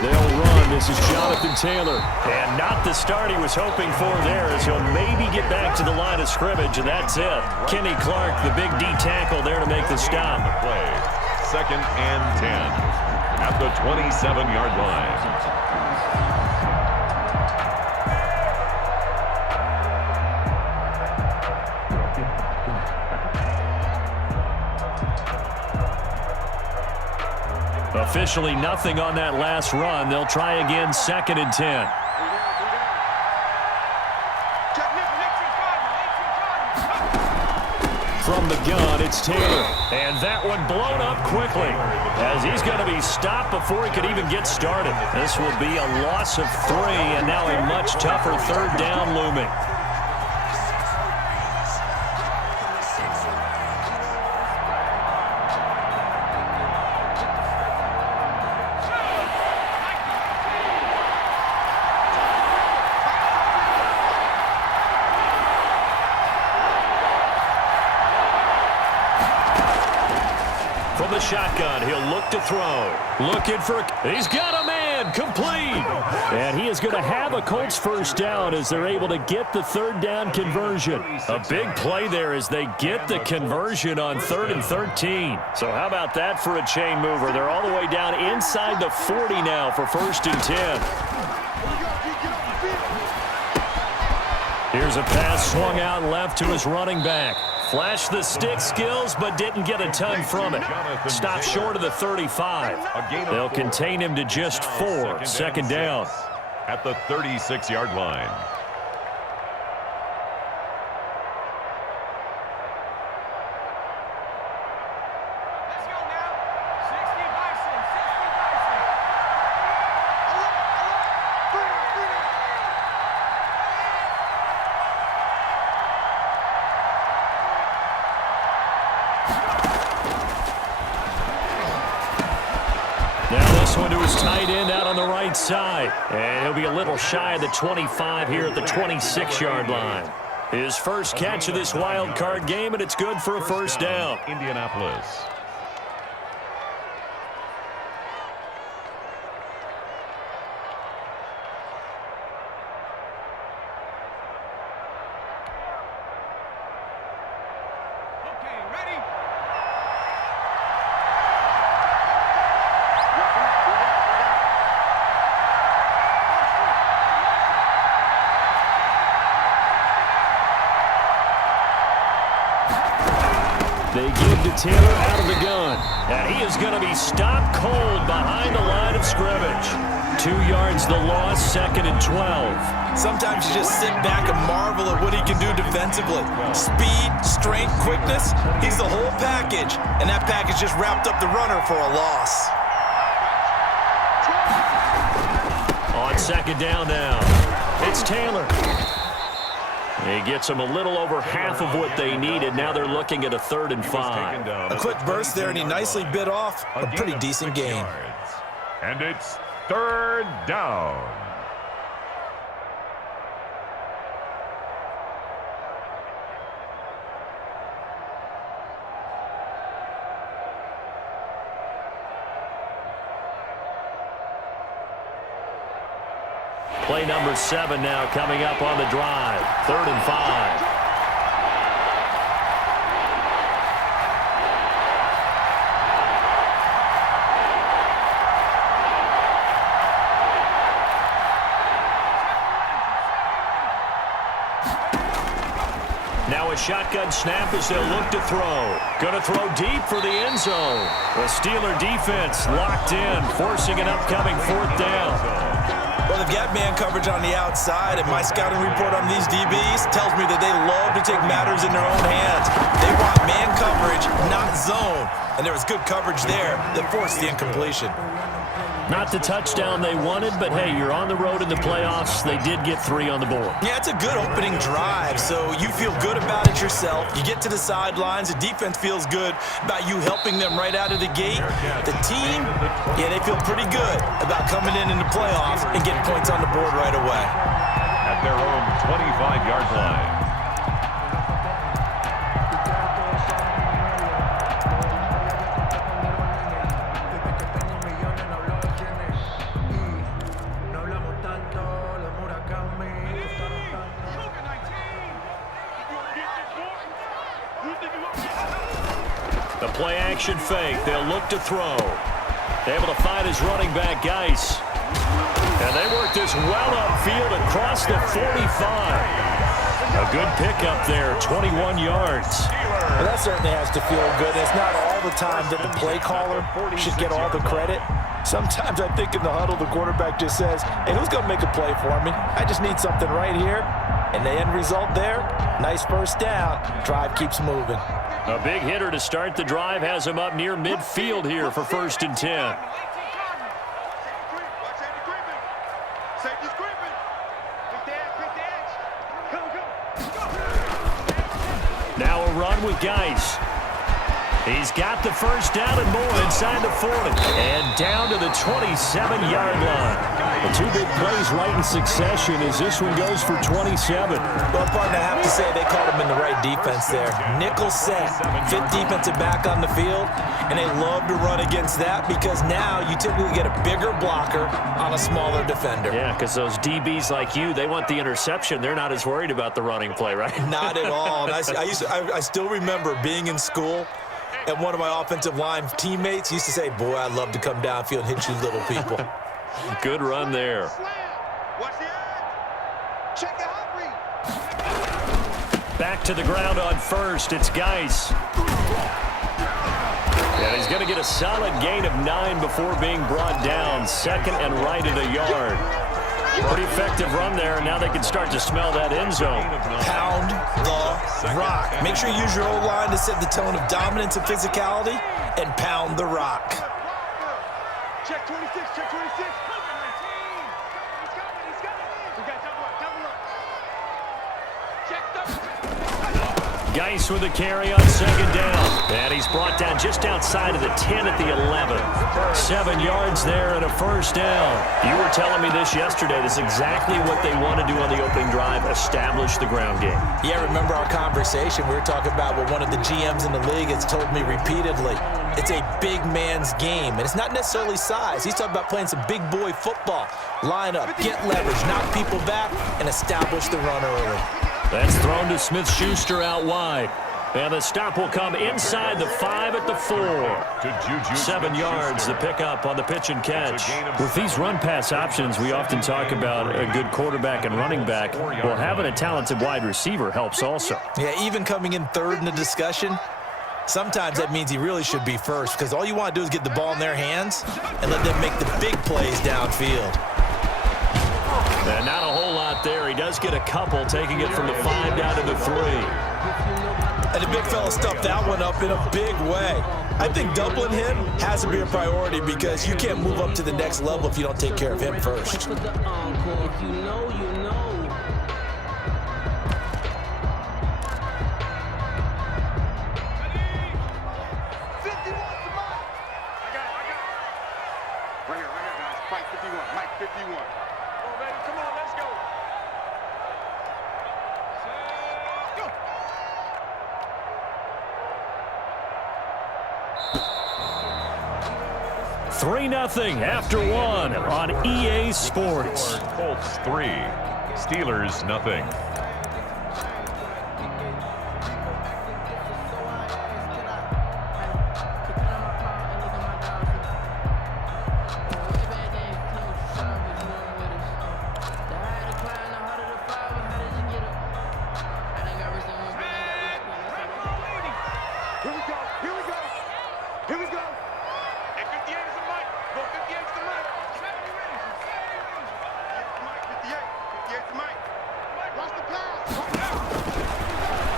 They'll run. This is Jonathan Taylor. And not the start he was hoping for there, as he'll maybe get back to the line of scrimmage, and that's it. Kenny Clark, the big D tackle there to make the stop. Play. 2nd and 10 at the 27-yard line. Officially nothing on that last run. They'll try again, 2nd and 10. From the gun, it's Taylor. And that one blown up quickly, as he's going to be stopped before he could even get started. This will be a loss of 3, and now a much tougher 3rd down looming. From the shotgun, he'll look to throw. Looking for, he's got a man, complete. And he is going to have a Colts 1st down as they're able to get the 3rd down conversion. A big play there as they get the conversion on 3rd and 13. So how about that for a chain mover? They're all the way down inside the 40 now for 1st and 10. Here's a pass swung out left to his running back. Flashed the stick skills, but didn't get a ton from it. Stopped short of the 35. They'll contain him to just 4. 2nd down. At the 36-yard line. Now this one to his tight end out on the right side. And he'll be a little shy of the 25 here at the 26-yard line. His first catch of this wild card game, and it's good for a 1st down. Indianapolis. They give to Taylor out of the gun. And he is going to be stopped cold behind the line of scrimmage. 2 yards the loss, 2nd and 12. Sometimes you just sit back and marvel at what he can do defensively. Speed, strength, quickness, he's the whole package. And that package just wrapped up the runner for a loss. On 2nd down now, it's Taylor. He gets them a little over half of what they needed. Now they're looking at a 3rd and 5. A quick burst there, and he nicely bit off a pretty decent gain. And it's 3rd down. Play number 7 now coming up on the drive. 3rd and 5. Now a shotgun snap as they'll look to throw. Going to throw deep for the end zone. The Steeler defense locked in, forcing an upcoming 4th down. Well, they've got man coverage on the outside, and my scouting report on these DBs tells me that they love to take matters in their own hands. They want man coverage, not zone. And there was good coverage there that forced the incompletion. Not the touchdown they wanted, but hey, you're on the road in the playoffs. They did get 3 on the board. Yeah, it's a good opening drive, so you feel good about it yourself. You get to the sidelines. The defense feels good about you helping them right out of the gate. The team, yeah, they feel pretty good about coming in the playoffs and getting points on the board right away. At their own 25-yard line. Play-action fake. They'll look to throw. Able to find his running back, Geis. And they work this well upfield across the 45. A good pickup there, 21 yards. Well, that certainly has to feel good. It's not all the time that the play caller should get all the credit. Sometimes I think in the huddle, the quarterback just says, hey, who's going to make a play for me? I just need something right here. And the end result there, nice first down. Drive keeps moving. A big hitter to start the drive has him up near midfield here for 1st and 10. Now a run with Geis. He's got the first down and more inside the 40. And down to the 27-yard line. The two big plays right in succession as this one goes for 27. Well, partner, I have to say they called him in the right defense there. Nickel set, fit defensive back on the field, and they love to run against that because now you typically get a bigger blocker on a smaller defender. Yeah, because those DBs like you, they want the interception. They're not as worried about the running play, right? Not at all. And I still remember being in school, and one of my offensive line teammates used to say, boy, I'd love to come downfield and hit you little people. Good run there. Back to the ground on first. It's Geis. And he's going to get a solid gain of 9 before being brought down. 2nd and right at a yard. Pretty effective run there, and now they can start to smell that end zone. Pound the rock. Make sure you use your O-line to set the tone of dominance and physicality, and pound the rock. Check 26, check 26. He's coming. We got double up. Check Geis with a carry on 2nd down. And he's brought down just outside of the 10 at the 11. 7 yards there and a first down. You were telling me this yesterday. This is exactly what they want to do on the opening drive, establish the ground game. Yeah, remember our conversation? We were talking about what one of the GMs in the league has told me repeatedly. It's a big man's game, and it's not necessarily size. He's talking about playing some big boy football. Line up, get leverage, knock people back, and establish the run early. That's thrown to Smith-Schuster out wide. And the stop will come inside the 5 at the 4. 7 yards, the pickup on the pitch and catch. With these run-pass options, we often talk about a good quarterback and running back. Well, having a talented wide receiver helps also. Yeah, even coming in third in the discussion, sometimes that means he really should be first because all you want to do is get the ball in their hands and let them make the big plays downfield. And not a whole lot there. He does get a couple, taking it from the 5 down to the 3. And the big fella stuffed that one up in a big way. I think doubling him has to be a priority because you can't move up to the next level if you don't take care of him first. Three 3-0 after 1 on EA Sports. Colts 3, Steelers 0.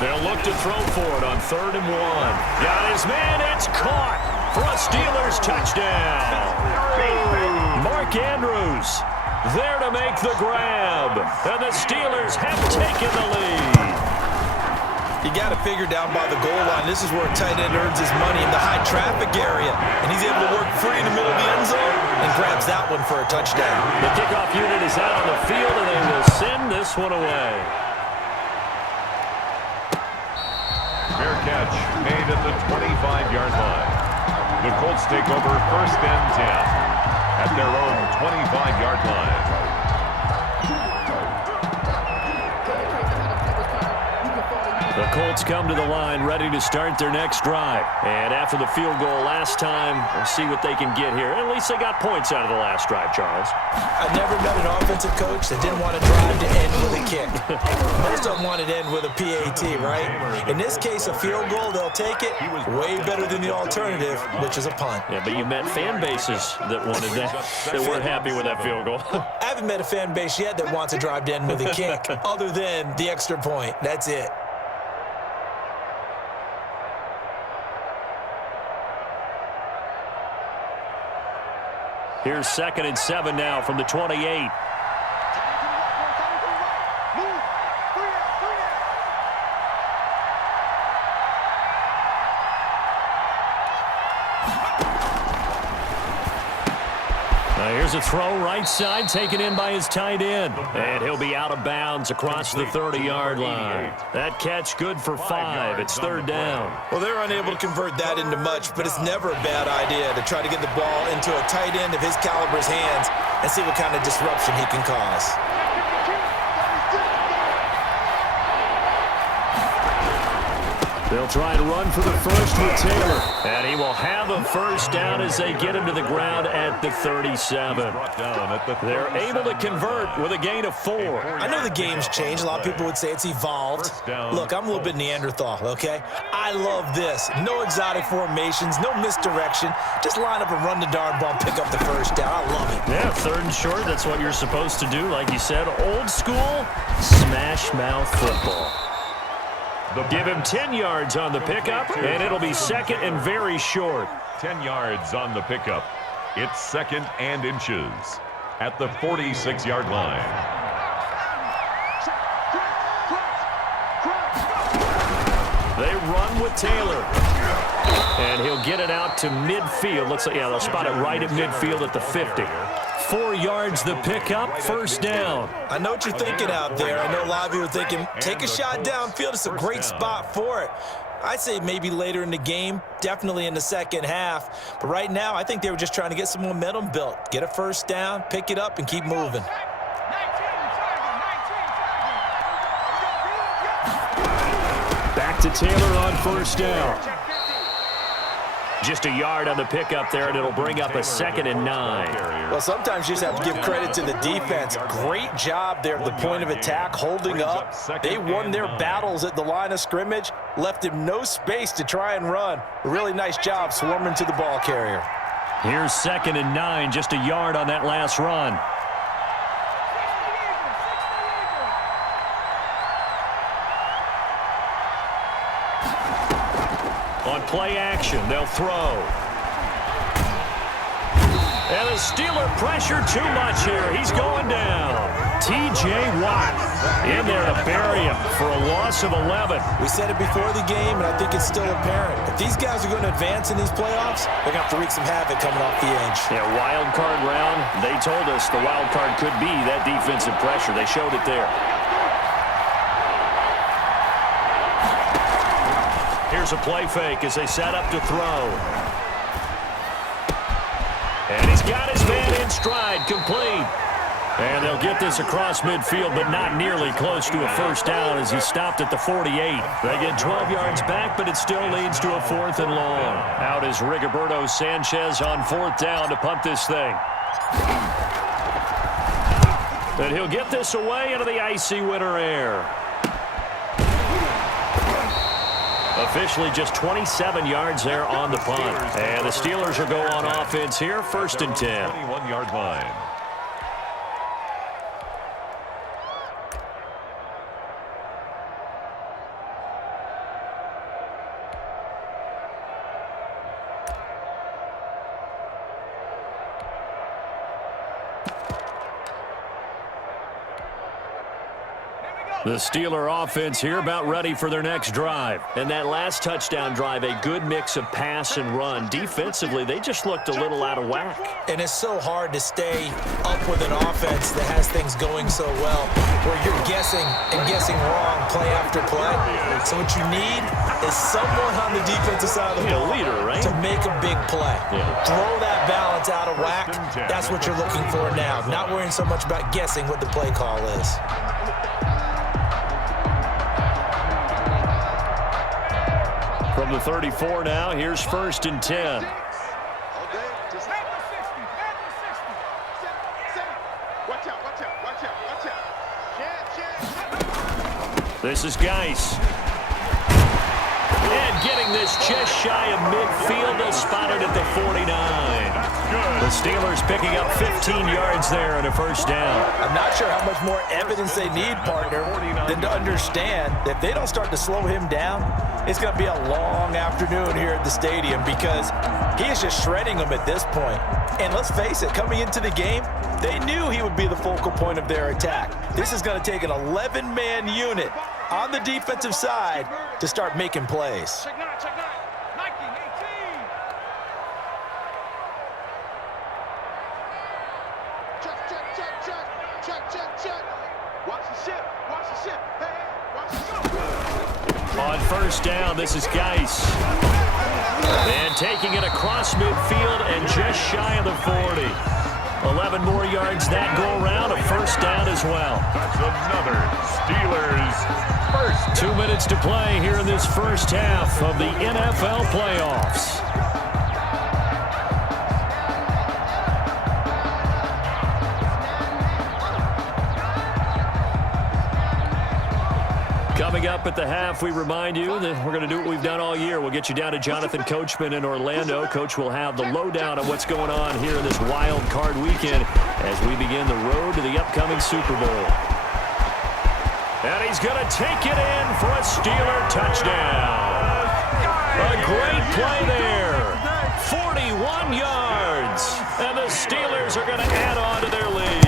They'll look to throw for it on 3rd and 1. Got his man. It's caught for a Steelers touchdown. Mark Andrews there to make the grab. And the Steelers have taken the lead. You got to figure down by the goal line. This is where a tight end earns his money in the high traffic area. And he's able to work free in the middle of the end zone and grabs that one for a touchdown. The kickoff unit is out on the field, and they will send this one away. Fair catch made at the 25-yard line. The Colts take over 1st and 10 at their own 25-yard line. The Colts come to the line ready to start their next drive. And after the field goal last time, we'll see what they can get here. At least they got points out of the last drive, Charles. I've never met an offensive coach that didn't want to drive to end with a kick. Most of them want to end with a PAT, right? In this case, a field goal, they'll take it. Way better than the alternative, which is a punt. Yeah, but you've met fan bases that wanted that weren't happy with that field goal. I haven't met a fan base yet that wants to drive to end with a kick, other than the extra point. That's it. Here's 2nd and 7 now from the 28. Here's a throw right side, taken in by his tight end. And he'll be out of bounds across the 30-yard line. That catch good for 5. It's 3rd down. Well, they're unable to convert that into much, but it's never a bad idea to try to get the ball into a tight end of his caliber's hands and see what kind of disruption he can cause. They'll try and run for the first with Taylor. And he will have a first down as they get him to the ground at the 37. They're able to convert with a gain of 4. I know the game's changed. A lot of people would say it's evolved. Look, I'm a little bit Neanderthal, okay? I love this. No exotic formations, no misdirection. Just line up and run the darn ball, pick up the first down. I love it. Yeah, 3rd and short, that's what you're supposed to do. Like you said, old school, smash mouth football. Give him 10 yards on the pickup, and it'll be 2nd and very short. 10 yards on the pickup. It's 2nd and inches at the 46-yard line. They run with Taylor. And he'll get it out to midfield. Looks like, yeah, they'll spot it right at midfield at the 50. 4 yards the pickup, first down. I know what you're thinking out there. I know a lot of you are thinking, take a shot downfield. It's a great spot for it. I'd say maybe later in the game, definitely in the second half. But right now, I think they were just trying to get some momentum built. Get a first down, pick it up, and keep moving. Back to Taylor on first down. Just a yard on the pickup there, and it'll bring up a 2nd and 9. Well, sometimes you just have to give credit to the defense. Great job there at the point of attack, holding up. They won their battles at the line of scrimmage, left him no space to try and run. A really nice job swarming to the ball carrier. Here's 2nd and 9, just a yard on that last run. On play action, they'll throw. And the Steeler pressure too much here. He's going down. T.J. Watt in there to bury him for a loss of 11. We said it before the game, and I think it's still apparent. If these guys are going to advance in these playoffs, they're going to have to wreak some havoc coming off the edge. Yeah, wild card round. They told us the wild card could be that defensive pressure. They showed it there. Here's a play fake as they set up to throw. And he's got his man in stride, complete. And they'll get this across midfield, but not nearly close to a first down as he stopped at the 48. They get 12 yards back, but it still leads to a 4th and long. Out is Rigoberto Sanchez on 4th down to punt this thing. And he'll get this away into the icy winter air. Officially just 27 yards there on the punt. And the Steelers will go on offense here, 1st and 10. 21-yard line. The Steeler offense here about ready for their next drive. And that last touchdown drive, a good mix of pass and run. Defensively, they just looked a little out of whack. And it's so hard to stay up with an offense that has things going so well, where you're guessing and guessing wrong play after play. So what you need is someone on the defensive side of the ball leader, right? to make a big play. Yeah. Throw that balance out of whack. That's what you're looking for now. Not worrying so much about guessing what the play call is. From the 34 now, here's 1st and 10. This is Geis. And getting this just shy of midfield. They'll spot it at the 49. The Steelers picking up 15 yards there and a 1st down. I'm not sure how much more evidence they need, partner, than to understand that if they don't start to slow him down, it's going to be a long afternoon here at the stadium because he is just shredding them at this point. And let's face it, coming into the game, they knew he would be the focal point of their attack. This is going to take an 11-man unit on the defensive side to start making plays. Check 9, Nike, 18. Check. Watch the ship. Hey, watch the ship. On 1st down, this is Geis. And taking it across midfield and just shy of the 40. 11 more yards that go around, a 1st down as well. That's another Steelers 1st. 2 minutes to play here in this 1st half of the NFL playoffs. Coming up at the half, we remind you that we're going to do what we've done all year. We'll get you down to Jonathan Coachman in Orlando. Coach will have the lowdown on what's going on here in this wild card weekend as we begin the road to the upcoming Super Bowl. And he's going to take it in for a Steeler touchdown. A great play there. 41 yards. And the Steelers are going to add on to their lead.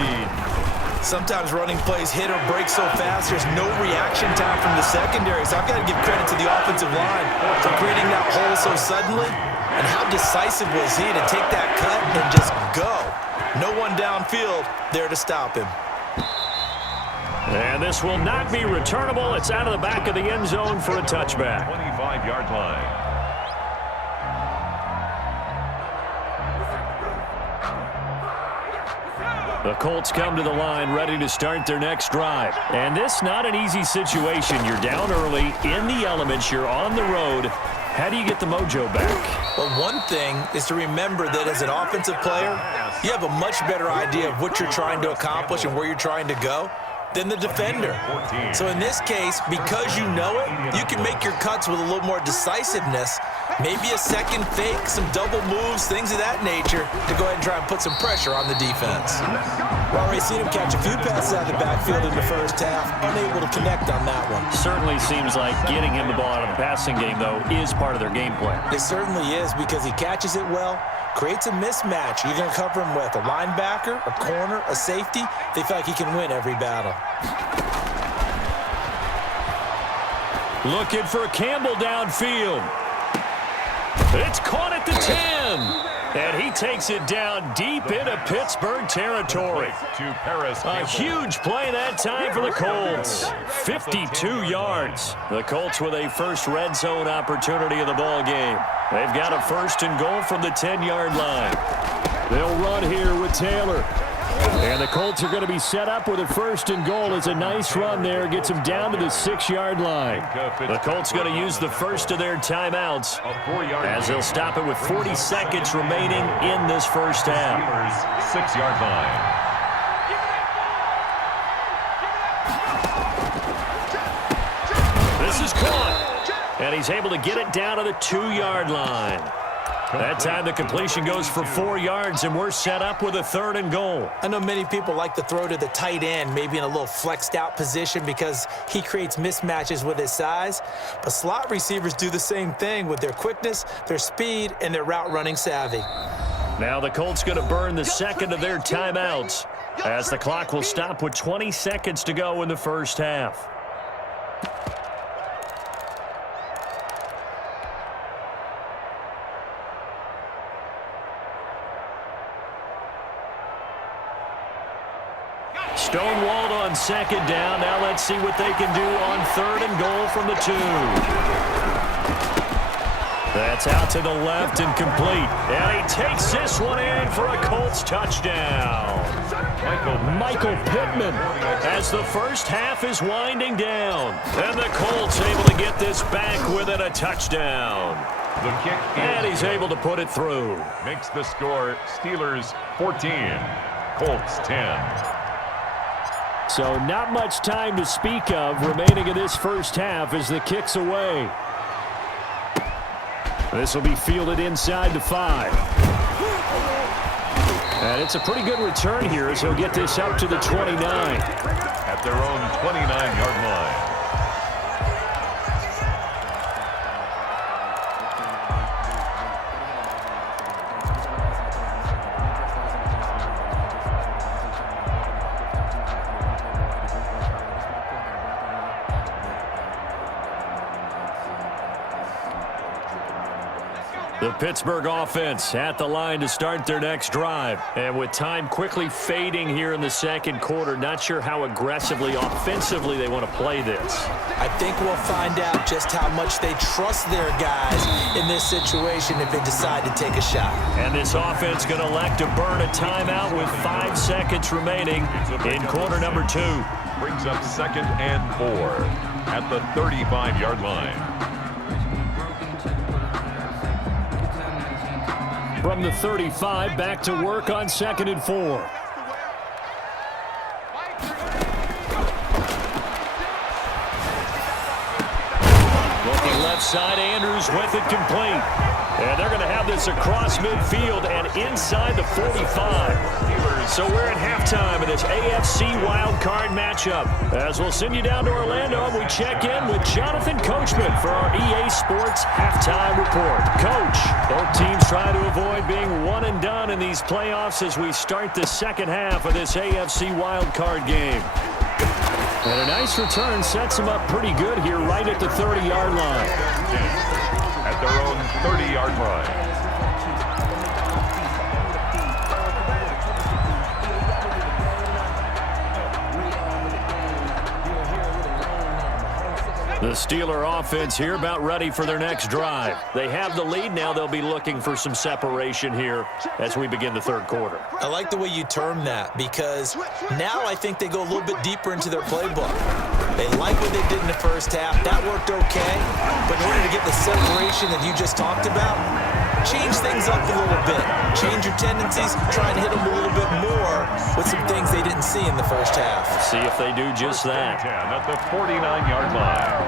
Sometimes running plays hit or break so fast, there's no reaction time from the secondary. So I've got to give credit to the offensive line for creating that hole so suddenly. And how decisive was he to take that cut and just go? No one downfield there to stop him. And this will not be returnable. It's out of the back of the end zone for a touchback. 25-yard line. The Colts come to the line ready to start their next drive. And this not an easy situation. You're down early, in the elements, you're on the road. How do you get the mojo back? Well, one thing is to remember that as an offensive player, you have a much better idea of what you're trying to accomplish and where you're trying to go than the defender. So in this case, because you know it, you can make your cuts with a little more decisiveness, maybe a second fake, some double moves, things of that nature, to go ahead and try and put some pressure on the defense. We've already seen him catch a few passes out of the backfield in the 1st half, unable to connect on that one. Certainly seems like getting him the ball out of the passing game, though, is part of their game plan. It certainly is because he catches it well, creates a mismatch. You're going to cover him with a linebacker, a corner, a safety. They feel like he can win every battle. Looking for Campbell downfield. It's caught at the 10. And he takes it down deep into Pittsburgh territory. A huge play that time for the Colts. 52 yards. The Colts with a first red zone opportunity of the ball game. They've got a 1st and goal from the 10-yard line. They'll run here with Taylor. And the Colts are going to be set up with a 1st and goal. It's a nice run there. Gets them down to the 6-yard line. The Colts going to use the first of their timeouts as they'll stop it with 40 seconds remaining in this 1st half. 6-yard line. This is caught. And he's able to get it down to the 2-yard line. That time the completion goes for 4 yards, and we're set up with a 3rd and goal. I know many people like to throw to the tight end, maybe in a little flexed out position because he creates mismatches with his size. But slot receivers do the same thing with their quickness, their speed, and their route running savvy. Now the Colts going to burn the 2nd of their timeouts as the clock will stop with 20 seconds to go in the 1st half. Stonewalled on 2nd down. Now let's see what they can do on 3rd and goal from the 2. That's out to the left and complete. And he takes this one in for a Colts touchdown. Michael Pittman as the first half is winding down. And the Colts able to get this back within a touchdown. The kick And he's able to put it through. makes the score Steelers 14, Colts 10. So not much time to speak of remaining in this first half as the kick's away. This will be fielded inside the 5. And it's a pretty good return here as he'll get this up to the 29. At their own 29-yard line. The Pittsburgh offense at the line to start their next drive. And with time quickly fading here in the second quarter, not sure how aggressively, offensively they want to play this. I think we'll find out just how much they trust their guys in this situation if they decide to take a shot. And this offense going to elect to burn a timeout with 5 seconds remaining in quarter number 2. Brings up 2nd and 4 at the 35-yard line. From the 35, back to work on 2nd and 4. Looking left side, Andrews with it complete. And they're going to have this across midfield and inside the 45. So we're at halftime of this AFC wildcard matchup. As we'll send you down to Orlando, we check in with Jonathan Coachman for our EA Sports Halftime Report. Coach, both teams try to avoid being one and done in these playoffs as we start the second half of this AFC wildcard game. And a nice return sets them up pretty good here right at the 30-yard line. At their own 30-yard line. The Steeler offense here about ready for their next drive. They have the lead now. They'll be looking for some separation here as we begin the third quarter. I like the way you term that because now I think they go a little bit deeper into their playbook. They like what they did in the first half. That worked okay. But in order to get the separation that you just talked about, change things up a little bit. Change your tendencies. Try and hit them a little bit more with some things they didn't see in the first half. See if they do just that. 10 at the 49-yard line.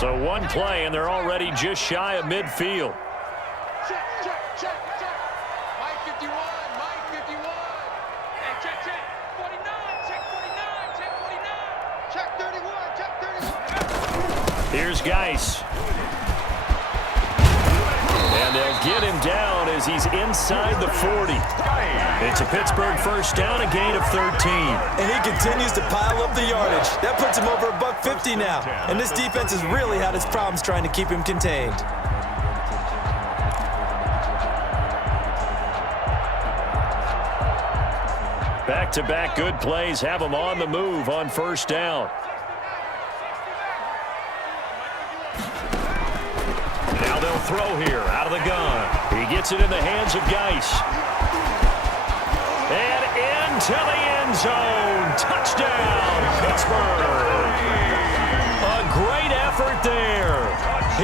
So one play, and they're already just shy of midfield. Check, check, check, check. Mike 51, Mike 51. Hey, check, check. 49, check 49, check 49. Check 31, check 31. Here's Geis. And they'll get him down as he's inside the 40. It's a Pittsburgh first down, a gain of 13. And he continues to pile up the yardage. That puts him over $150 now. And this defense has really had its problems trying to keep him contained. Back-to-back good plays have him on the move on first down. Now they'll throw here out of the gun. He gets it in the hands of Geis. And into the end zone. Touchdown, Pittsburgh. A great effort there.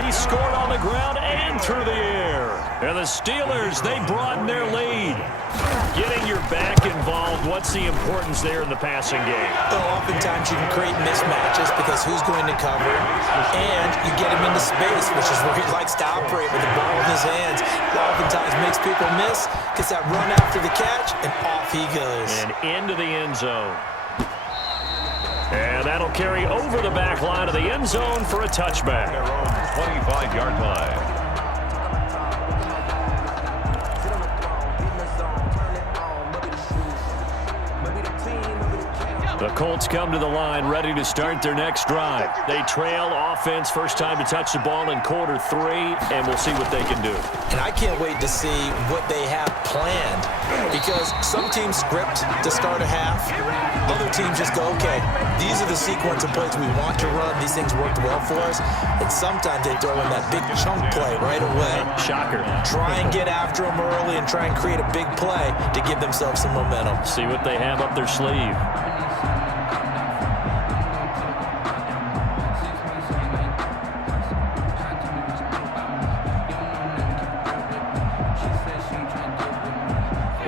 He scored on the ground and through the air. And the Steelers, they broaden their lead. Getting your back involved, what's the importance there in the passing game? Well, oftentimes you can create mismatches because who's going to cover, and you get him into space, which is where he likes to operate with the ball in his hands. That oftentimes makes people miss, gets that run after the catch, and off he goes. And into the end zone. And that'll carry over the back line of the end zone for a touchback. Their own 25-yard line. The Colts come to the line ready to start their next drive. They trail offense, first time to touch the ball in quarter 3, and we'll see what they can do. And I can't wait to see what they have planned, because some teams script to start a half. Other teams just go, okay, these are the sequence of plays we want to run. These things worked well for us. And sometimes they throw in that big chunk play right away. Shocker. Try and get after them early and try and create a big play to give themselves some momentum. See what they have up their sleeve.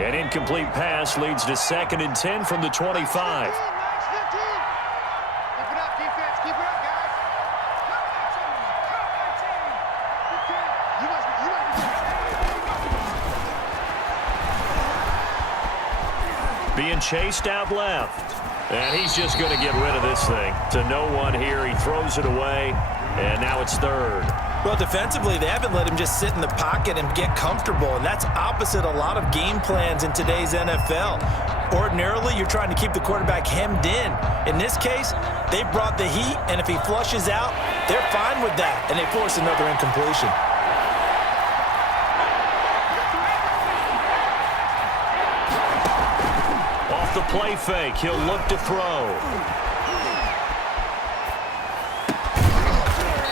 An incomplete pass leads to 2nd and 10 from the 25. Keep it up, defense. Keep it up, guys. Being chased out left. And he's just going to get rid of this thing. To no one here. He throws it away. And now it's 3rd. Well, defensively, they haven't let him just sit in the pocket and get comfortable, and that's opposite a lot of game plans in today's NFL. Ordinarily, you're trying to keep the quarterback hemmed in. In this case, they brought the heat, and if he flushes out, they're fine with that, and they force another incompletion. Off the play fake, he'll look to throw.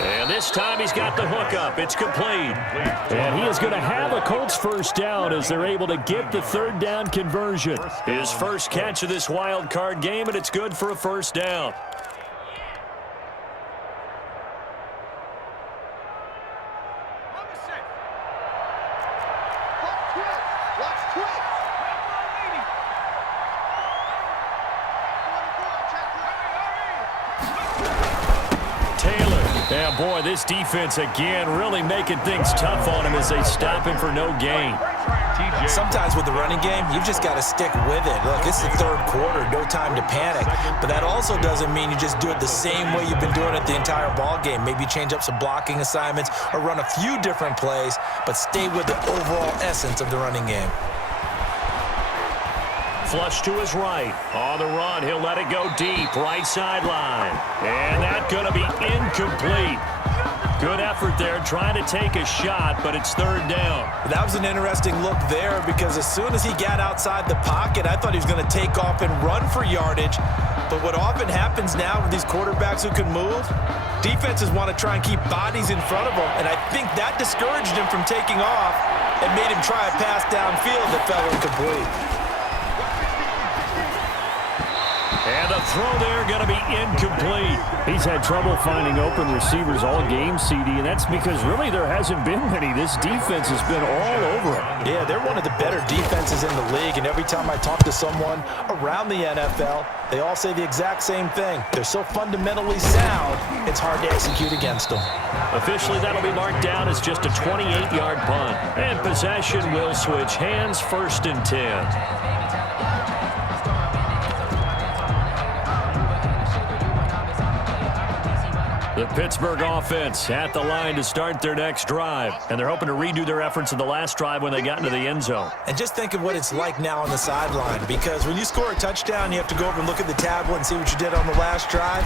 And this time he's got the hook up. It's complete. And he is going to have a Colts first down as they're able to get the 3rd down conversion. His first catch of this wild card game, and it's good for a first down. Yeah, boy, this defense again really making things tough on him as they stop him for no gain. Sometimes with the running game, you've just got to stick with it. Look, it's the 3rd quarter, no time to panic. But that also doesn't mean you just do it the same way you've been doing it the entire ball game. Maybe change up some blocking assignments or run a few different plays, but stay with the overall essence of the running game. Flush to his right. On the run, he'll let it go deep. Right sideline. And that's going to be incomplete. Good effort there, trying to take a shot, but it's 3rd down. That was an interesting look there, because as soon as he got outside the pocket, I thought he was going to take off and run for yardage. But what often happens now with these quarterbacks who can move, defenses want to try and keep bodies in front of them, and I think that discouraged him from taking off and made him try a pass downfield that fell incomplete. And the throw there going to be incomplete. He's had trouble finding open receivers all game, CD, and that's because really there hasn't been many. This defense has been all over him. Yeah, they're one of the better defenses in the league, and every time I talk to someone around the NFL, they all say the exact same thing. They're so fundamentally sound, it's hard to execute against them. Officially, that'll be marked down as just a 28-yard punt. And possession will switch hands, 1st and 10. The Pittsburgh offense at the line to start their next drive. And they're hoping to redo their efforts in the last drive when they got into the end zone. And just think of what it's like now on the sideline, because when you score a touchdown, you have to go over and look at the tablet and see what you did on the last drive.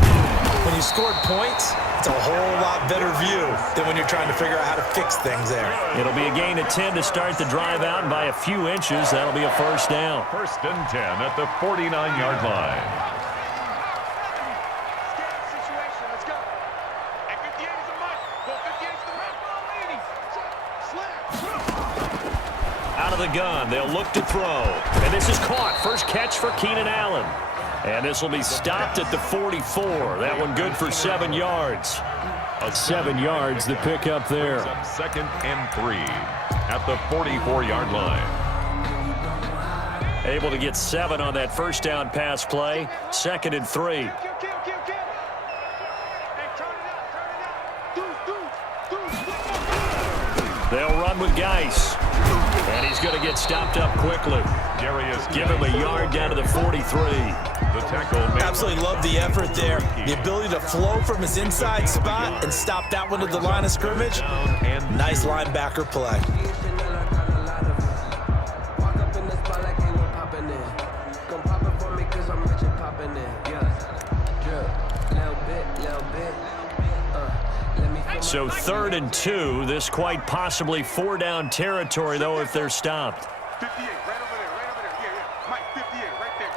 When you scored points, it's a whole lot better view than when you're trying to figure out how to fix things there. It'll be a gain of 10 to start the drive out, and by a few inches, that'll be a first down. 1st and 10 at the 49-yard line. Out of the gun, they'll look to throw. And this is caught. First catch for Keenan Allen. And this will be stopped at the 44. That one good for 7 yards. 7 yards, the pickup there. 2nd and 3 at the 44-yard line. Able to get 7 on that first down pass play. 2nd and 3. They'll run with Geis. And he's going to get stopped up quickly. Give him a yard down to the 43. The tackle. Absolutely love the effort there. The ability to flow from his inside spot and stop that one to the line of scrimmage. Nice linebacker play. Walk up in the spot like they were popping in. Come pop it for me 'cause I'm rich and popping in. So 3rd and 2. This quite possibly 4-down territory, though, if they're stopped. 58, right over there, right over there. Yeah. Mike, 58, right there.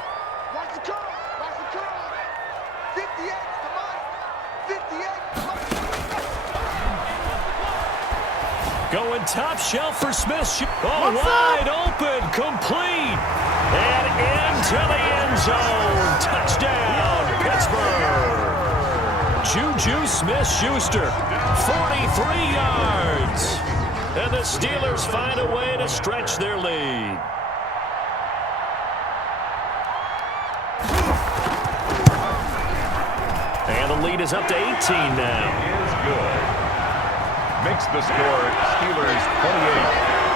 Watch the curl, watch the curl. 58 to Mike. 58 to Mike. Going top shelf for Smith. Wide open, complete, and into the end zone. Touchdown, Pittsburgh. Juju Smith-Schuster, 43 yards. And the Steelers find a way to stretch their lead. And the lead is up to 18 now. Is good. Makes the score Steelers 28,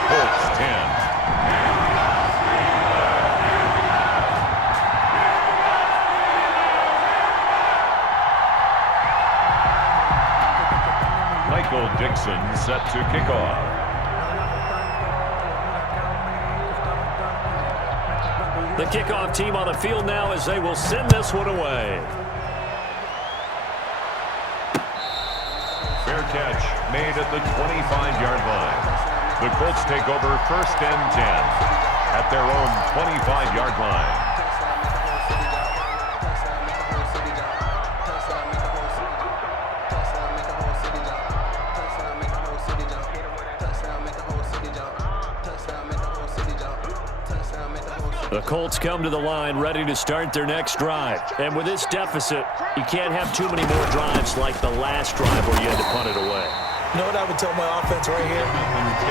Colts 10. Michael Dixon set to kick off. The kickoff team on the field now as they will send this one away. Fair catch made at the 25-yard line. The Colts take over 1st and 10 at their own 25-yard line. The Colts come to the line ready to start their next drive. And with this deficit, you can't have too many more drives like the last drive where you had to punt it away. You know what I would tell my offense right here?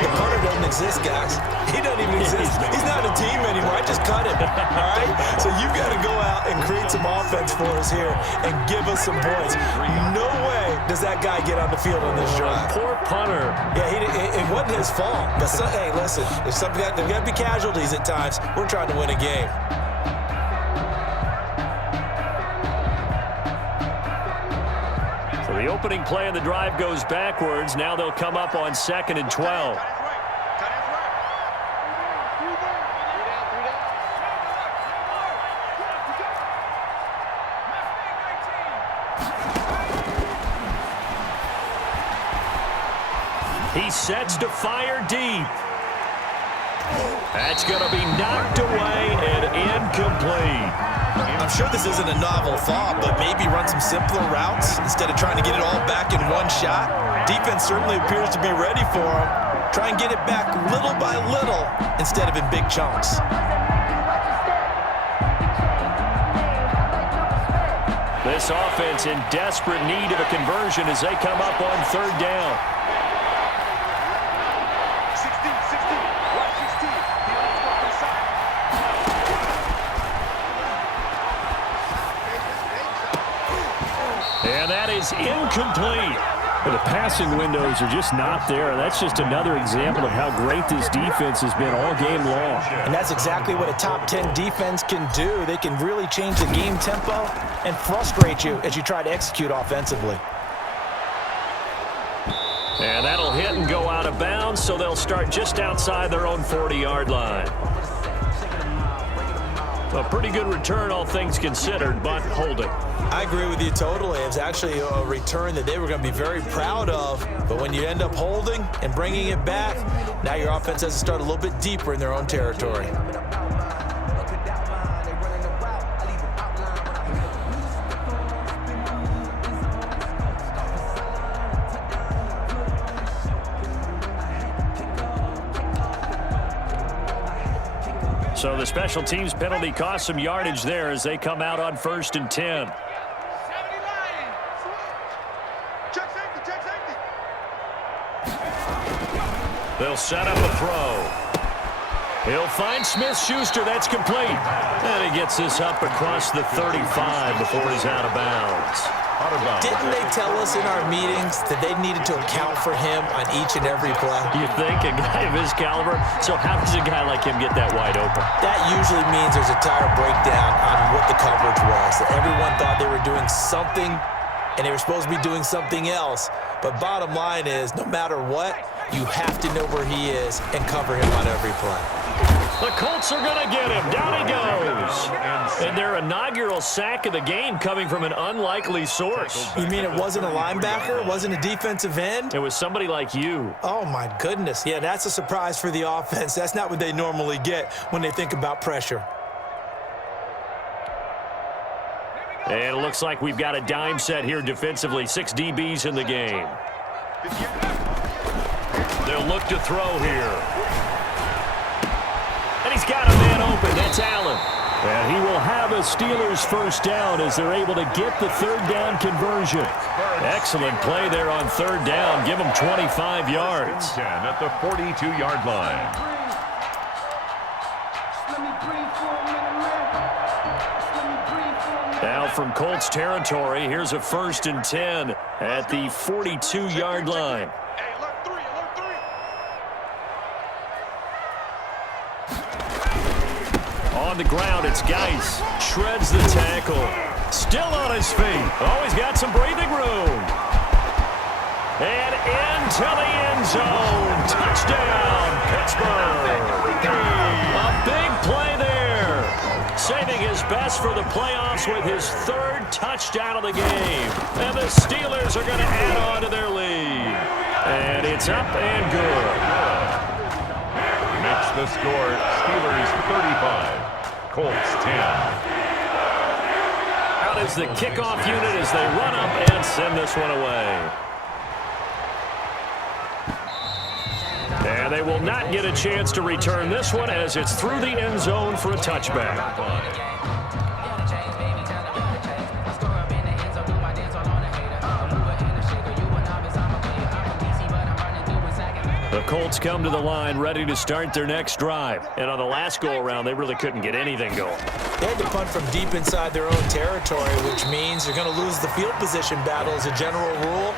The punter doesn't exist, guys. He doesn't even exist. He's not a team anymore. I just cut him, all right? So you've got to go out and create some offense for us here and give us some points. No way does that guy get on the field on this drive. Poor punter. Yeah, it wasn't his fault. But, hey, listen, there's got to be casualties at times. We're trying to win a game. So the opening play of the drive goes backwards. Now they'll come up on 2nd and 12. He sets to fire deep. That's going to be knocked away and incomplete. I'm sure this isn't a novel thought, but maybe run some simpler routes instead of trying to get it all back in one shot. Defense certainly appears to be ready for him. Try and get it back little by little instead of in big chunks. This offense in desperate need of a conversion as they come up on 3rd down. And that is incomplete. The passing windows are just not there. That's just another example of how great this defense has been all game long. And that's exactly what a top 10 defense can do. They can really change the game tempo and frustrate you as you try to execute offensively. And that'll hit and go out of bounds, so they'll start just outside their own 40-yard line. A pretty good return, all things considered, but holding. I agree with you totally. It was actually a return that they were going to be very proud of. But when you end up holding and bringing it back, now your offense has to start a little bit deeper in their own territory. So the special teams penalty cost some yardage there as they come out on 1st and 10. They'll set up a throw. He'll find Smith-Schuster. That's complete. And he gets this up across the 35 before he's out of bounds. Didn't they tell us in our meetings that they needed to account for him on each and every play? You think a guy of his caliber? So how does a guy like him get that wide open? That usually means there's a tire breakdown on what the coverage was. That everyone thought they were doing something, and they were supposed to be doing something else. But bottom line is, no matter what, you have to know where he is and cover him on every play. The Colts are going to get him. Down he goes. And their inaugural sack of the game coming from an unlikely source. You mean it wasn't a linebacker? It wasn't a defensive end? It was somebody like you. Oh, my goodness. Yeah, that's a surprise for the offense. That's not what they normally get when they think about pressure. And it looks like we've got a dime set here defensively. 6 DBs in the game. They'll look to throw here. And he's got a man open. That's Allen. And he will have a Steelers first down as they're able to get the third down conversion. Excellent play there on third down. Give them 25 yards. 10 at the 42-yard line. Now from Colts territory, here's a 1st and 10 at the 42-yard line. On the ground, it's Geis. Shreds the tackle. Still on his feet. Oh, he's got some breathing room. And into the end zone. Touchdown, Pittsburgh. A big play there. Saving his best for the playoffs with his 3rd touchdown of the game. And the Steelers are going to add on to their lead. And it's up and good. Makes the score Steelers 35. Colts 10. Out is the kickoff unit as they run up and send this one away. And they will not get a chance to return this one as it's through the end zone for a touchback. The Colts come to the line ready to start their next drive. And on the last go-around, they really couldn't get anything going. They had to punt from deep inside their own territory, which means they're going to lose the field position battle as a general rule.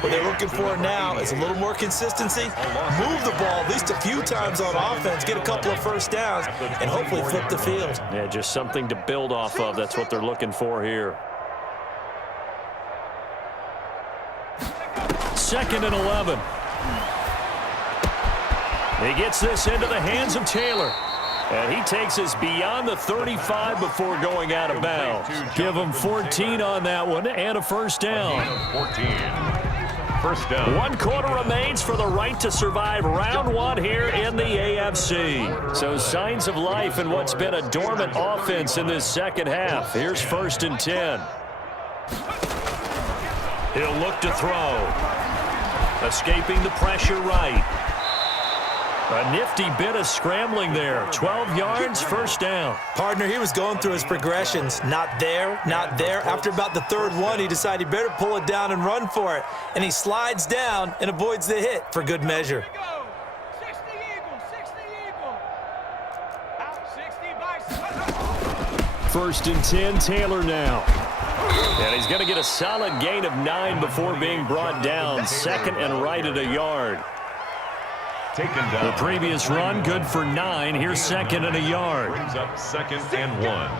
What they're looking for now is a little more consistency, move the ball at least a few times on offense, get a couple of first downs, and hopefully flip the field. Yeah, just something to build off of. That's what they're looking for here. 2nd and 11. He gets this into the hands of Taylor. And he takes us beyond the 35 before going out of bounds. Give him 14 on that one and a first down. 14. First down. 1 quarter remains for the right to survive round 1 here in the AFC. So signs of life in what's been a dormant offense in this second half. Here's 1st and 10. He'll look to throw. Escaping the pressure right. A nifty bit of scrambling there. 12 yards, first down. Partner, he was going through his progressions. Not there, not there. After about the 3rd one, he decided he better pull it down and run for it. And he slides down and avoids the hit for good measure. 60 Eagle, 60 Eagle. Out 60 by 1st and 10, Taylor now. And he's going to get a solid gain of 9 before being brought down. 2nd and right at a yard. Taken down. The previous run, good for 9. Here's 2nd and a yard. Brings up 2nd and 1.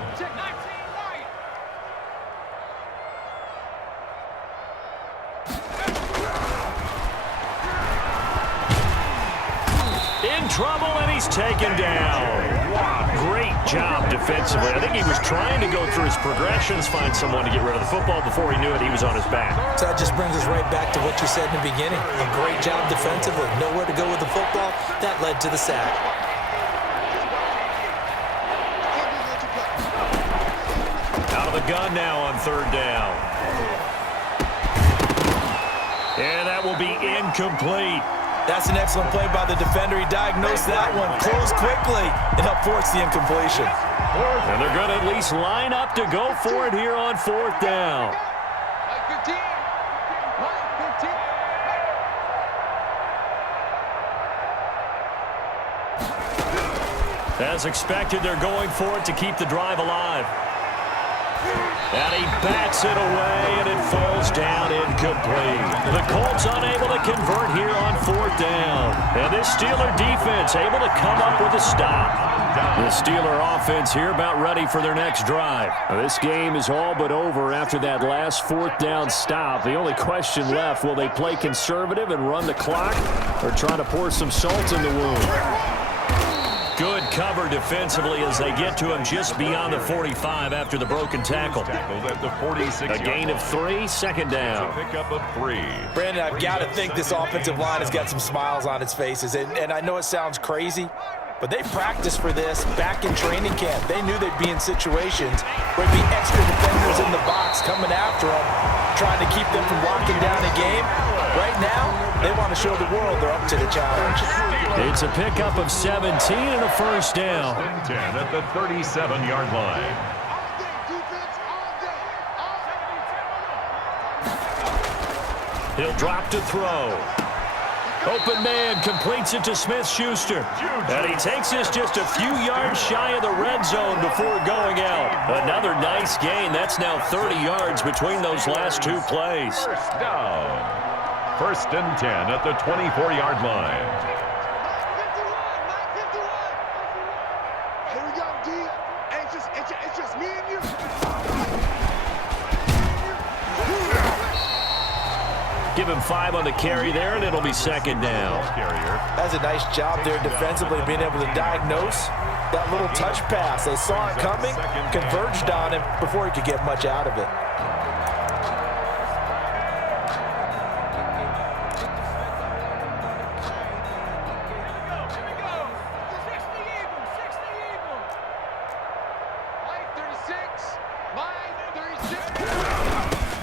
In trouble, and he's taken down. Great job defensively. I think he was trying to go through his progressions, find someone to get rid of the football. Before he knew it, he was on his back. So that just brings us right back to what you said in the beginning. A great job defensively. Nowhere to go with the football. That led to the sack. Out of the gun now on 3rd down. And that will be incomplete. That's an excellent play by the defender. He diagnosed that one, closed quickly, and helped force the incompletion. And they're going to at least line up to go for it here on 4th down. Mike 15. Mike 15. As expected, they're going for it to keep the drive alive. And he bats it away, and it falls down incomplete. The Colts unable to convert here on 4th down. And this Steeler defense able to come up with a stop. The Steeler offense here about ready for their next drive. Now, this game is all but over after that last 4th down stop. The only question left, will they play conservative and run the clock or try to pour some salt in the wound? Good cover defensively as they get to him just beyond the 45 after the broken tackle. Tackled at the 46. A gain of 3, second down. Pick up of 3. Brandon, I've got to think this offensive line has got some smiles on its faces. And I know it sounds crazy, but they practiced for this back in training camp. They knew they'd be in situations where there'd be extra defenders in the box coming after them, trying to keep them from locking down a game. Right now, they want to show the world they're up to the challenge. It's a pickup of 17 and a first down. 10 at the 37-yard line. He'll drop to throw. Open man completes it to Smith-Schuster. And he takes this just a few yards shy of the red zone before going out. Another nice gain. That's now 30 yards between those last 2 plays. First down. First and 10 at the 24-yard line. Here we go, D. It's just me and you. Give him 5 on the carry there, and it'll be second down. That's a nice job there defensively, being able to diagnose that little touch pass. They saw it coming, converged on him before he could get much out of it.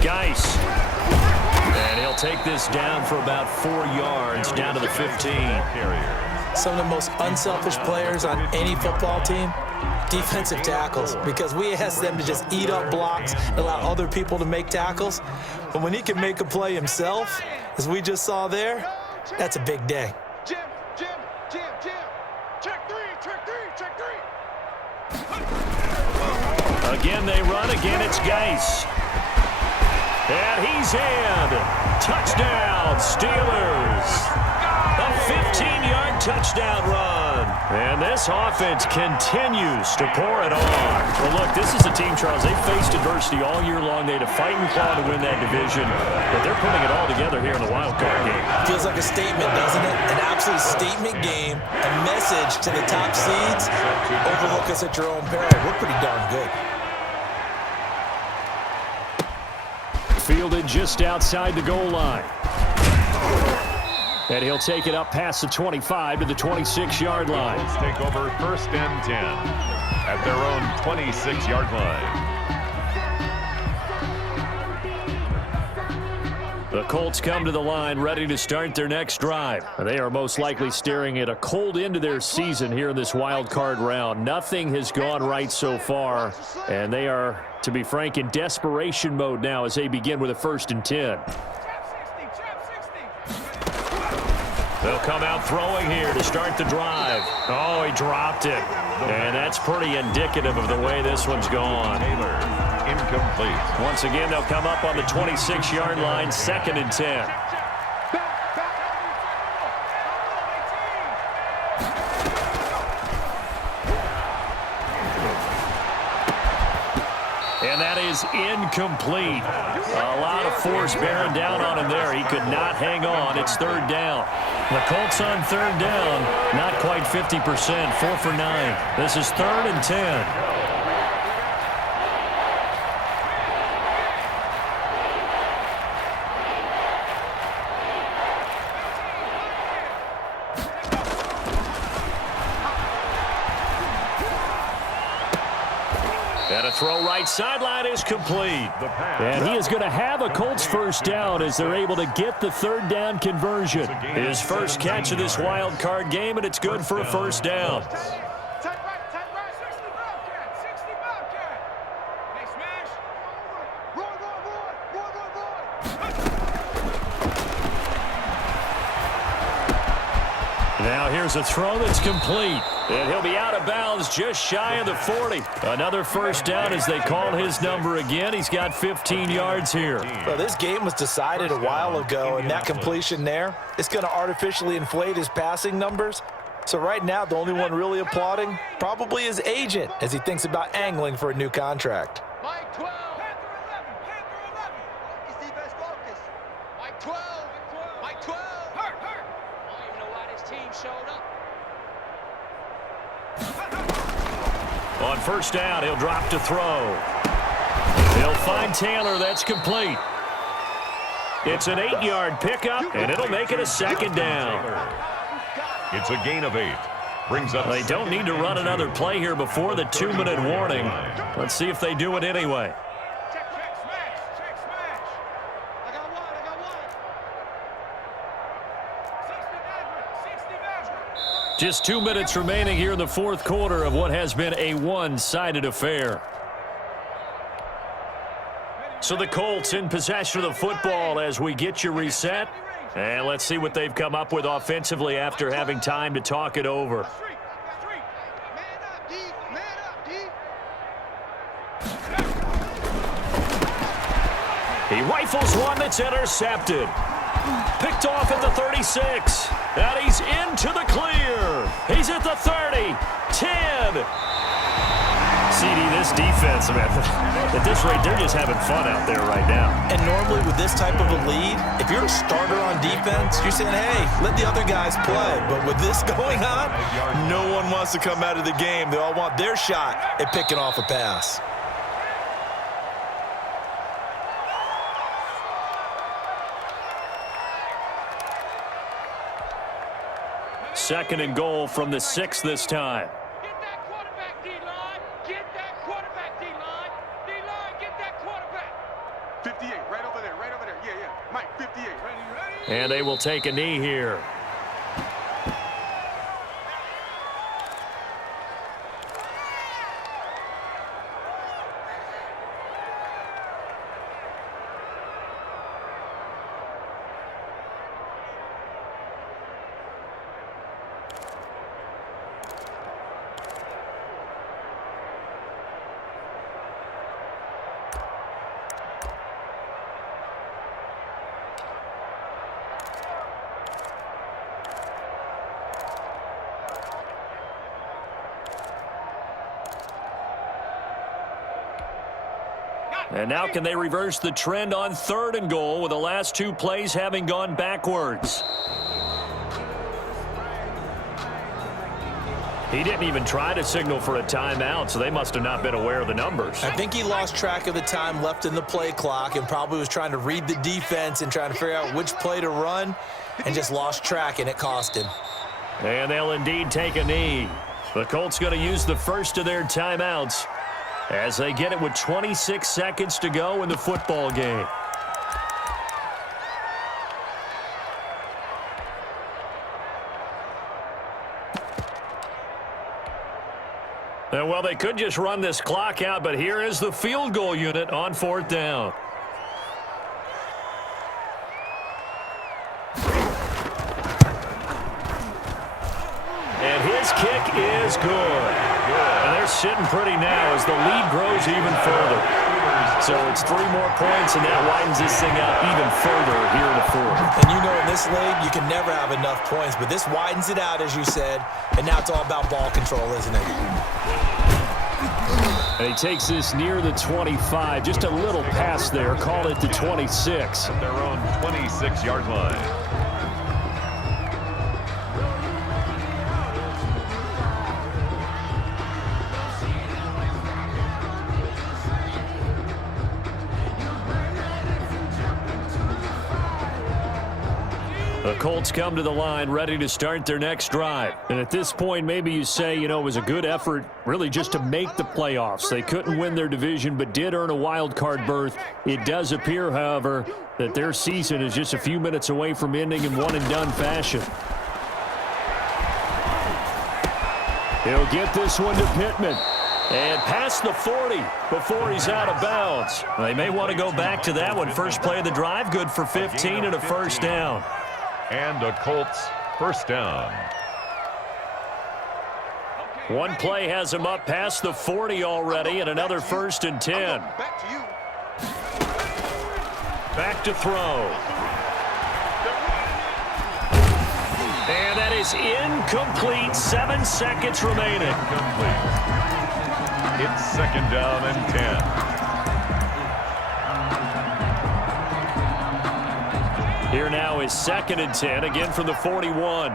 Geis. And he'll take this down for about 4 yards, down to the 15. Some of the most unselfish players on any football team, defensive tackles, because we ask them to just eat up blocks and allow other people to make tackles. But when he can make a play himself, as we just saw there, that's a big day. Jim. Check three. Again, they run. Again, it's Geis. And he's in. Touchdown, Steelers. A 15-yard touchdown run. And this offense continues to pour it on. Well, look, this is a team, Charles. They faced adversity all year long. They had to fight and claw to win that division. But they're putting it all together here in the wild card game. Feels like a statement, doesn't it? An absolute statement game. A message to the top seeds. Overlook us at your own peril. We're pretty darn good. Fielded just outside the goal line. And he'll take it up past the 25 to the 26-yard line. Let's take over first and 10 at their own 26-yard line. The Colts come to the line ready to start their next drive. They are most likely staring at a cold end to their season here in this wild card round. Nothing has gone right so far, and they are, to be frank, in desperation mode now as they begin with a 1st and 10. They'll come out throwing here to start the drive. Oh, he dropped it. And that's pretty indicative of the way this one's gone. Incomplete. Once again, they'll come up on the 26-yard line, 2nd and 10. And that is incomplete. A lot of force bearing down on him there. He could not hang on. It's 3rd down. The Colts on 3rd down, not quite 50%, 4 for 9. This is 3rd and 10. And a throw right sideline is complete. And he is going to have a Colts 1st down as they're able to get the 3rd down conversion. His first catch of this wild card game, and it's good for a 1st down. Now here's a throw that's complete. And he'll be out of bounds just shy of the 40. Another 1st down as they call his number again. He's got 15 yards here. Well, this game was decided a while ago, and that completion there is going to artificially inflate his passing numbers. So right now, the only one really applauding probably his agent as he thinks about angling for a new contract. Mike 12. Panther 11. Panther 11. Is the best focus. Mike 12. Mike 12. Hurt. I don't even know why this team showed up. On first down, he'll drop to throw. He'll find Taylor. That's complete. It's an 8-yard pickup, and it'll make it a second down. It's a gain of 8. Brings up. They don't need to run another play here before the 2-minute warning. Let's see if they do it anyway. Check, smash. I got one. 60 measure. Just 2 minutes remaining here in the fourth quarter of what has been a one-sided affair. So the Colts in possession of the football as we get you reset. And let's see what they've come up with offensively after having time to talk it over. He rifles one that's intercepted. Picked off at the 36. And he's into the clear. He's at the 30. 10. CD, this defense, man, at this rate, they're just having fun out there right now. And normally with this type of a lead, if you're a starter on defense, you're saying, hey, let the other guys play. But with this going on, no one wants to come out of the game. They all want their shot at picking off a pass. Second and goal from the 6 this time. Get that quarterback, D-line. Get that quarterback, D-line. D-line, get that quarterback. 58, right over there. Yeah. Mike, 58. Ready? And they will take a knee here. And now can they reverse the trend on third and goal with the last 2 plays having gone backwards? He didn't even try to signal for a timeout, so they must have not been aware of the numbers. I think he lost track of the time left in the play clock and probably was trying to read the defense and trying to figure out which play to run and just lost track, and it cost him. And they'll indeed take a knee. The Colts going to use the first of their timeouts as they get it with 26 seconds to go in the football game. And well, they could just run this clock out, but here is the field goal unit on fourth down. And his kick is good. And they're sitting pretty now as the lead grows even further. So it's 3 more points, and that widens this thing out even further here in the fourth. And you know in this league, you can never have enough points, but this widens it out, as you said, and now it's all about ball control, isn't it? And he takes this near the 25, just a little pass there, call it the 26. At their own 26-yard line. The Colts come to the line ready to start their next drive. And at this point, maybe you say, you know, it was a good effort really just to make the playoffs. They couldn't win their division but did earn a wild card berth. It does appear, however, that their season is just a few minutes away from ending in one-and-done fashion. He'll get this one to Pittman. And past the 40 before he's out of bounds. They may want to go back to that one. First play of the drive, good for 15 and a first down. And a Colts first down. One play has him up past the 40 already, and another 1st and 10. Back to you. Back to throw. And that is incomplete. 7 seconds remaining. Complete. It's second down and 10. Here now is 2nd and 10, again from the 41.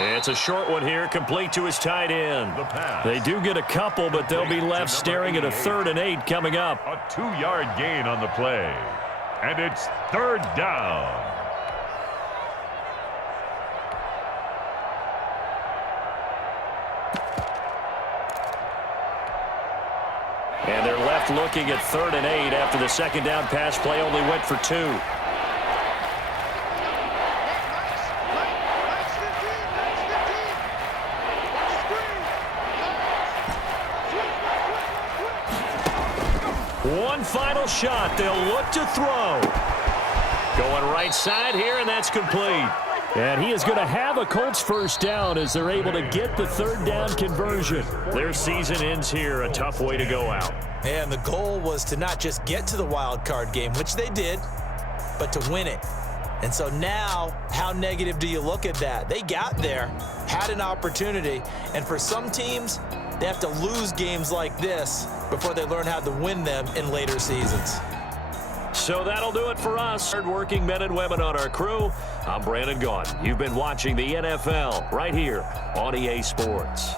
It's a short one here, complete to his tight end. The pass. They do get a couple, but they'll be left staring at a 3rd and 8 coming up. A 2-yard gain on the play. And it's 3rd down. And they're left looking at 3rd and 8 after the 2nd down pass play only went for 2. One final shot. They'll look to throw. Going right side here, and that's complete. And he is going to have a Colts first down as they're able to get the 3rd down conversion. Their season ends here, a tough way to go out. And the goal was to not just get to the wild card game, which they did, but to win it. And so now, how negative do you look at that? They got there, had an opportunity, and for some teams, they have to lose games like this before they learn how to win them in later seasons. So that'll do it for us. Hard-working men and women on our crew. I'm Brandon Gaudin. You've been watching the NFL right here on EA Sports.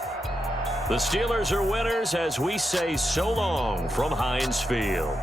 The Steelers are winners as we say so long from Heinz Field.